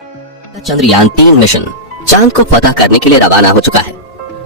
Chandrayaan-3 mission चांद को फतह करने के लिए रवाना हो चुका है।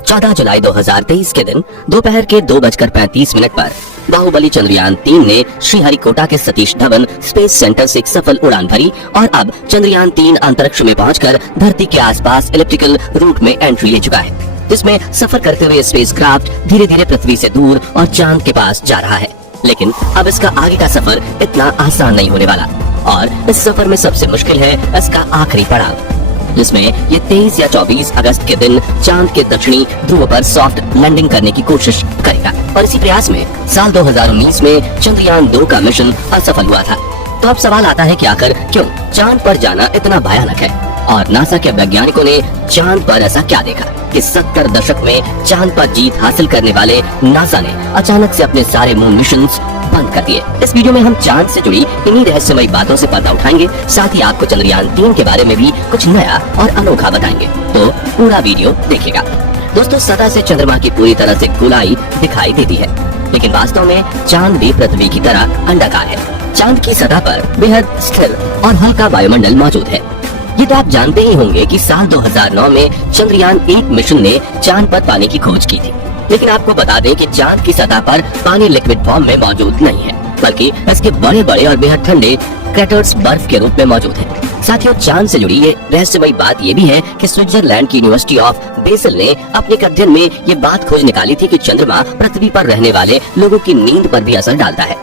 14 जुलाई 2023 के दिन दोपहर के 2:35 पर बाहुबली चंद्रयान-3 ने श्रीहरिकोटा के सतीश धवन स्पेस सेंटर से एक सफल उड़ान भरी और अब चंद्रयान-3 अंतरिक्ष में पहुंचकर धरती के आसपास इलिप्टिकल रूट में एंट्री ले चुका है। इसमें सफर करते हुए स्पेसक्राफ्ट धीरे धीरे पृथ्वी से दूर और चांद के पास जा रहा है, लेकिन अब इसका आगे का सफर इतना आसान नहीं होने वाला और इस सफर में सबसे मुश्किल है इसका आखिरी पड़ाव, जिसमें ये 23 या 24 अगस्त के दिन चांद के दक्षिणी ध्रुव पर सॉफ्ट लैंडिंग करने की कोशिश करेगा। और इसी प्रयास में साल 2019 में चंद्रयान-2 का मिशन असफल हुआ था। तो अब सवाल आता है कि आखिर क्यों चांद पर जाना इतना भयानक है और नासा के वैज्ञानिकों ने चांद पर ऐसा क्या देखा कि 70 दशक में चांद पर जीत हासिल करने वाले नासा ने अचानक से अपने सारे मून मिशंस बंद कर दिए। इस वीडियो में हम चांद से जुड़ी इन्हीं रहस्यमयी बातों से पर्दा उठाएंगे, साथ ही आपको चंद्रयान-3 के बारे में भी कुछ नया और अनोखा बताएंगे, तो पूरा वीडियो देखिएगा। दोस्तों, सतह से चंद्रमा की पूरी तरह से गोलाई दिखाई देती है, लेकिन वास्तव में चांद भी पृथ्वी की तरह अंडाकार है। चांद की सतह पर बेहद स्थिर और हल्का वायुमंडल मौजूद है। ये तो आप जानते ही होंगे कि साल 2009 में चंद्रयान-1 मिशन ने चांद पर पानी की खोज की थी, लेकिन आपको बता दें कि चांद की सतह पर पानी लिक्विड फॉर्म में मौजूद नहीं है, बल्कि इसके बड़े बड़े और बेहद ठंडे क्रेटर्स बर्फ के रूप में मौजूद हैं। साथियों, चांद से जुड़ी ये रहस्यमयी बात ये भी है कि स्विट्जरलैंड की यूनिवर्सिटी ऑफ बेसल ने अपने एक अध्ययन में ये बात खोज निकाली थी कि चंद्रमा पृथ्वी पर रहने वाले लोगों की नींद पर भी असर डालता है।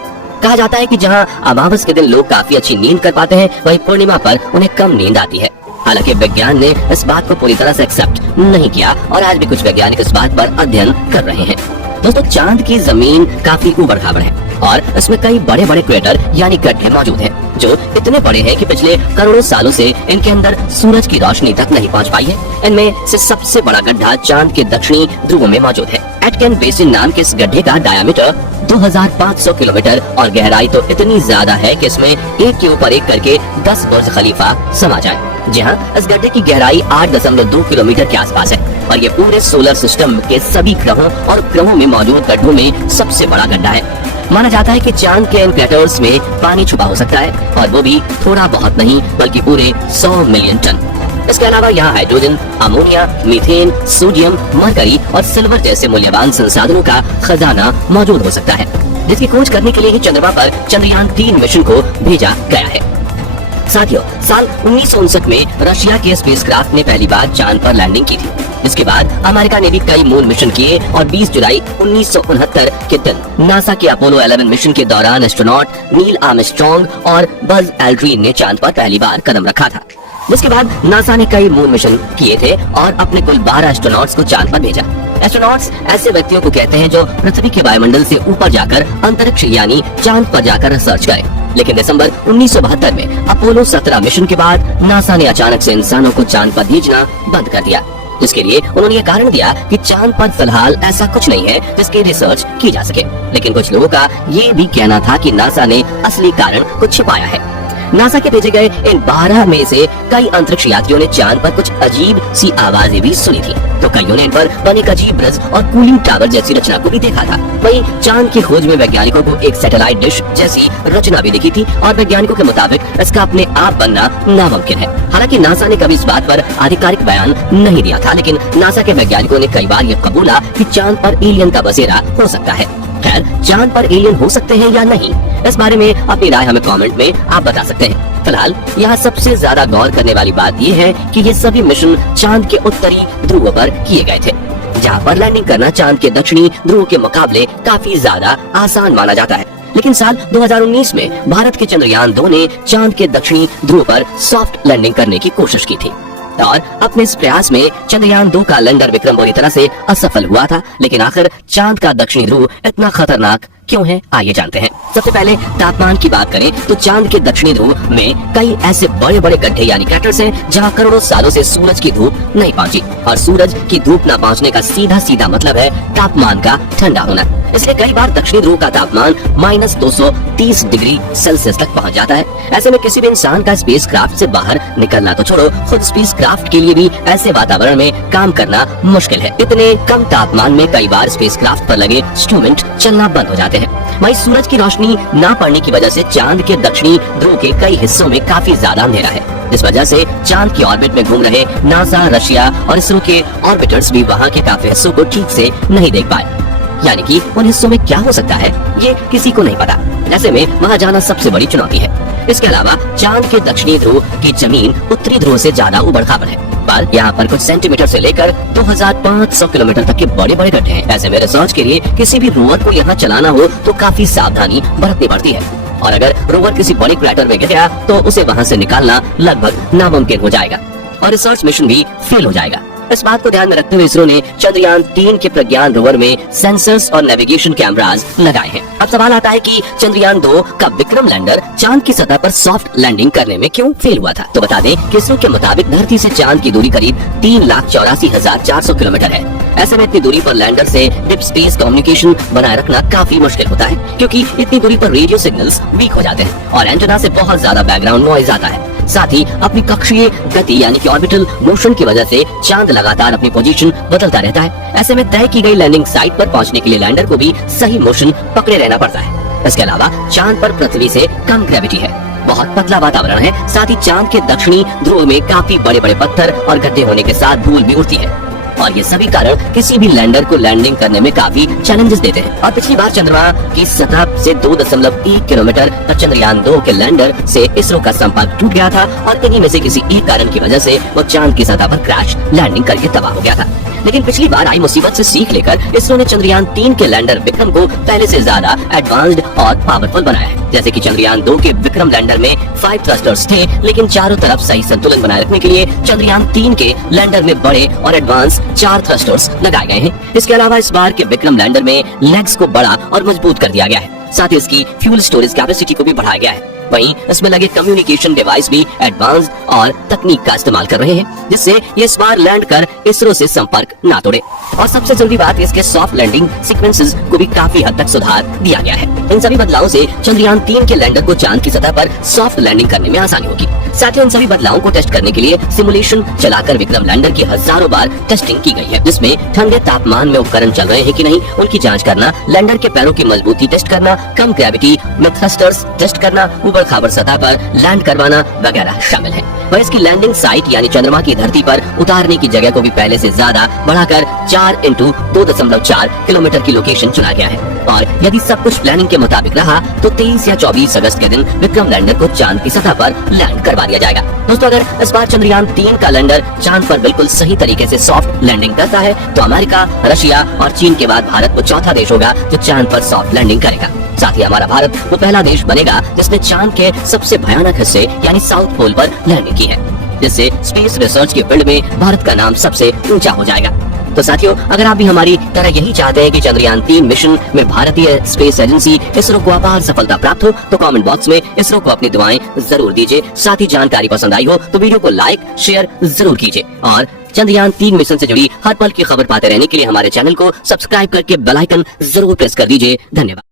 कहा जाता है कि जहां अमावस के दिन लोग काफी अच्छी नींद कर पाते हैं, वहीं पूर्णिमा पर उन्हें कम नींद आती है। हालांकि विज्ञान ने इस बात को पूरी तरह से एक्सेप्ट नहीं किया और आज भी कुछ वैज्ञानिक इस बात पर अध्ययन कर रहे हैं। दोस्तों, चांद की जमीन काफी ऊबड़-खाबड़ है और इसमें कई बड़े बड़े क्रेटर यानी गड्ढे मौजूद हैं, जो इतने बड़े हैं कि पिछले करोड़ों सालों से इनके अंदर सूरज की रोशनी तक नहीं पहुंच पाई है। इनमें से सबसे बड़ा गड्ढा चांद के दक्षिणी ध्रुव में मौजूद है। एटकेन बेसिन नाम के इस गड्ढे का डायामीटर 2500 किलोमीटर और गहराई तो इतनी ज्यादा है कि इसमें एक के ऊपर एक करके 10 बुर्ज खलीफा समा जाए। जी हाँ, इस गड्ढे की गहराई 8.2 किलोमीटर के आसपास है और ये पूरे सोलर सिस्टम के सभी ग्रहों और ग्रहों में मौजूद गड्ढों में सबसे बड़ा गड्ढा है। माना जाता है कि चांद के इन क्रेटर्स में पानी छुपा हो सकता है और वो भी थोड़ा बहुत नहीं बल्कि पूरे 100 मिलियन टन। इसके अलावा यहाँ hydrogen, ammonia, methane, sodium, mercury और सिल्वर जैसे मूल्यवान संसाधनों का खजाना मौजूद हो सकता है, जिसकी खोज करने के लिए ही चंद्रमा पर चंद्रयान-3 मिशन को भेजा गया है। साथियों, साल 1959 में रशिया के स्पेसक्राफ्ट ने पहली बार चांद पर लैंडिंग की थी। इसके बाद अमेरिका ने भी कई मून मिशन किए और 20 जुलाई 1969 के दिन नासा के अपोलो 11 मिशन के दौरान एस्ट्रोनॉट नील आर्मस्ट्रॉन्ग और बज एल्ड्रिन ने चांद पर पहली बार कदम रखा था। जिसके बाद नासा ने कई मून मिशन किए थे और अपने कुल 12 एस्ट्रोनॉट्स को चांद पर भेजा। एस्ट्रोनॉट्स ऐसे व्यक्तियों को कहते हैं जो पृथ्वी के वायुमंडल से ऊपर जाकर अंतरिक्ष यानी चांद पर जाकर रिसर्च करें। लेकिन दिसंबर 1972 में अपोलो 17 मिशन के बाद नासा ने अचानक से इंसानों को चांद पर भेजना बंद कर दिया। इसके लिए उन्होंने ये कारण दिया कि चांद पर फिलहाल ऐसा कुछ नहीं है जिसकी रिसर्च की जा सके। लेकिन कुछ लोगों का ये भी कहना था कि नासा ने असली कारण को छिपाया है। नासा के भेजे गए इन 12 में से कई अंतरिक्ष यात्रियों ने चांद पर कुछ अजीब सी आवाजें भी सुनी थी, तो कईयों ने इन पर बने एक अजीब ब्रिज और कूलिंग टावर जैसी रचना को भी देखा था। वहीं चांद की खोज में वैज्ञानिकों को एक सैटेलाइट डिश जैसी रचना भी दिखी थी और वैज्ञानिकों के मुताबिक इसका अपने आप बनना नामुमकिन है। हालांकि नासा ने कभी इस बात पर आधिकारिक बयान नहीं दिया था, लेकिन नासा के वैज्ञानिकों ने कई बार ये कबूला कि चांद पर एलियन का बसेरा हो सकता है। खैर, चांद पर एलियन हो सकते हैं या नहीं, इस बारे में अपनी राय हमें कमेंट में आप बता सकते हैं। फिलहाल यहाँ सबसे ज्यादा गौर करने वाली बात ये है कि ये सभी मिशन चांद के उत्तरी ध्रुव पर किए गए थे, जहाँ पर लैंडिंग करना चांद के दक्षिणी ध्रुव के मुकाबले काफी ज्यादा आसान माना जाता है। लेकिन साल 2019 में भारत के चंद्रयान-2 ने चांद के दक्षिणी ध्रुव पर सॉफ्ट लैंडिंग करने की कोशिश की थी और अपने इस प्रयास में चंद्रयान-2 का लैंडर विक्रम बुरी तरह से असफल हुआ था। लेकिन आखिर चांद का दक्षिणी ध्रुव इतना खतरनाक क्यों है, आइए जानते हैं। सबसे पहले तापमान की बात करें तो चांद के दक्षिणी ध्रुव में कई ऐसे बड़े बड़े गड्ढे यानी क्रेटर्स हैं जहां करोड़ों सालों से सूरज की धूप नहीं पहुंची और सूरज की धूप न पहुंचने का सीधा सीधा मतलब है तापमान का ठंडा होना। इसलिए कई बार दक्षिणी ध्रुव का तापमान -230 डिग्री सेल्सियस तक पहुंच जाता है। ऐसे में किसी भी इंसान का स्पेसक्राफ्ट से बाहर निकलना तो छोड़ो, खुद स्पेसक्राफ्ट के लिए भी ऐसे वातावरण में काम करना मुश्किल है। इतने कम तापमान में कई बार स्पेसक्राफ्ट पर लगे इंस्ट्रूमेंट चलना बंद हो जाते हैं। वहीं सूरज की रोशनी न पड़ने की वजह से चांद के दक्षिणी ध्रुव के कई हिस्सों में काफी ज्यादा अंधेरा है। जिस वजह से चांद की ऑर्बिट में घूम रहे नासा, रशिया और इसरो के ऑर्बिटर्स भी वहाँ के काफी हिस्सों को ठीक से नहीं देख पाए। यानी कि उन हिस्सों में क्या हो सकता है ये किसी को नहीं पता। ऐसे में वहाँ जाना सबसे बड़ी चुनौती है। इसके अलावा चांद के दक्षिणी ध्रुव की जमीन उत्तरी ध्रुव से ज्यादा उबड़ खाबड़ है, पर यहाँ पर कुछ सेंटीमीटर से लेकर 2500 किलोमीटर तक के बड़े बड़े गड्ढे हैं। ऐसे में रिसर्च के लिए किसी भी रोवर को यहाँ चलाना हो तो काफी सावधानी बरतनी पड़ती है, और अगर रोवर किसी बड़े क्रैटर में गिर गया तो उसे वहाँ से निकालना लगभग नामुमकिन हो जाएगा और रिसर्च मिशन भी फेल हो जाएगा। इस बात को ध्यान में रखते हुए इसरो ने चंद्रयान 3 के प्रज्ञान रोवर में सेंसर्स और नेविगेशन कैमरास लगाए हैं। अब सवाल आता है कि चंद्रयान 2 का विक्रम लैंडर चांद की सतह पर सॉफ्ट लैंडिंग करने में क्यों फेल हुआ था। तो बता दें कि इसरो के मुताबिक धरती से चांद की दूरी करीब 3,84,400 किलोमीटर है। ऐसे में इतनी दूरी पर लैंडर से डीप स्पेस कम्युनिकेशन बनाए रखना काफी मुश्किल होता है, क्योंकि इतनी दूरी पर रेडियो सिग्नल्स वीक हो जाते हैं और एंटेना से बहुत ज्यादा बैकग्राउंड नॉइज आता है। साथ ही अपनी कक्षीय गति यानी कि ऑर्बिटल मोशन की वजह से चांद लगातार अपनी पोजीशन बदलता रहता है। ऐसे में तय की गई लैंडिंग साइट पर पहुंचने के लिए लैंडर को भी सही मोशन पकड़े रहना पड़ता है। इसके अलावा चांद पर पृथ्वी से कम ग्रेविटी है, बहुत पतला वातावरण है। साथ ही चांद के दक्षिणी ध्रुव में काफी बड़े बड़े पत्थर और गड्ढे होने के साथ धूल भी उड़ती है, और ये सभी कारण किसी भी लैंडर को लैंडिंग करने में काफी चैलेंजेस देते हैं। और पिछली बार चंद्रमा की सतह से 2.1 किलोमीटर पर चंद्रयान 2 के लैंडर से इसरो का संपर्क टूट गया था, और इन्हीं में से किसी एक कारण की वजह से वो चांद की सतह पर क्रैश लैंडिंग करके तबाह हो गया था। लेकिन पिछली बार आई मुसीबत से सीख लेकर इसरो ने चंद्रयान 3 के लैंडर विक्रम को पहले से ज्यादा एडवांस्ड और पावरफुल बनाया है। जैसे कि चंद्रयान 2 के विक्रम लैंडर में 5 थ्रस्टर्स थे, लेकिन चारों तरफ सही संतुलन बनाए रखने के लिए चंद्रयान 3 के लैंडर में बड़े और एडवांस 4 थ्रस्टर्स लगाए गए हैं। इसके अलावा इस बार के विक्रम लैंडर में लेग्स को बड़ा और मजबूत कर दिया गया है। साथ ही इसकी फ्यूल स्टोरेज कैपेसिटी को भी बढ़ाया गया है। वहीं इसमें लगे कम्युनिकेशन डिवाइस भी एडवांस्ड और तकनीक का इस्तेमाल कर रहे हैं, जिससे ये इस बार लैंड कर इसरो से संपर्क ना तोड़े। और सबसे जरूरी बात, इसके सॉफ्ट लैंडिंग सीक्वेंसेस को भी काफी हद तक सुधार दिया गया है। इन सभी बदलावों से चंद्रयान 3 के लैंडर को चांद की सतह पर सॉफ्ट लैंडिंग करने में आसानी होगी। साथ ही इन सभी बदलावों को टेस्ट करने के लिए सिमुलेशन चलाकर विक्रम लैंडर की हजारों बार टेस्टिंग की गई है, जिसमें ठंडे तापमान में उपकरण चल रहे हैं कि नहीं उनकी जांच करना, लैंडर के पैरों की मजबूती टेस्ट करना, कम ग्रेविटी में थ्रस्टर्स टेस्ट करना, ऊबड़ खाबड़ सतह पर लैंड करवाना वगैरह शामिल है। वह इसकी लैंडिंग साइट यानी चंद्रमा की धरती पर उतारने की जगह को भी पहले से ज्यादा बढ़ाकर 4x2.4 किलोमीटर की लोकेशन चुना गया है। और यदि सब कुछ प्लानिंग के मुताबिक रहा तो 23 या 24 अगस्त के दिन विक्रम लैंडर को चांद की सतह पर लैंड करवा दिया जाएगा। दोस्तों, अगर इस बार चंद्रयान 3 का लैंडर चांद पर बिल्कुल सही तरीके से सॉफ्ट लैंडिंग करता है तो अमेरिका, रशिया और चीन के बाद भारत वो चौथा देश होगा जो चांद पर सॉफ्ट लैंडिंग करेगा। साथ ही हमारा भारत वो पहला देश बनेगा जिसने चांद के सबसे भयानक हिस्से यानी साउथ पोल पर लैंडिंग की है, जिससे स्पेस रिसर्च के फील्ड में भारत का नाम सबसे ऊंचा हो जाएगा। तो साथियों, अगर आप भी हमारी तरह यही चाहते हैं कि चंद्रयान 3 मिशन में भारतीय स्पेस एजेंसी इसरो को अपार सफलता प्राप्त हो तो कमेंट बॉक्स में इसरो को अपनी दुआएं जरूर दीजिए। साथ ही जानकारी पसंद आई हो तो वीडियो को लाइक शेयर जरूर कीजिए, और चंद्रयान 3 मिशन से जुड़ी हर पल की खबर पाते रहने के लिए हमारे चैनल को सब्सक्राइब करके बेल आइकन जरूर प्रेस कर दीजिए। धन्यवाद।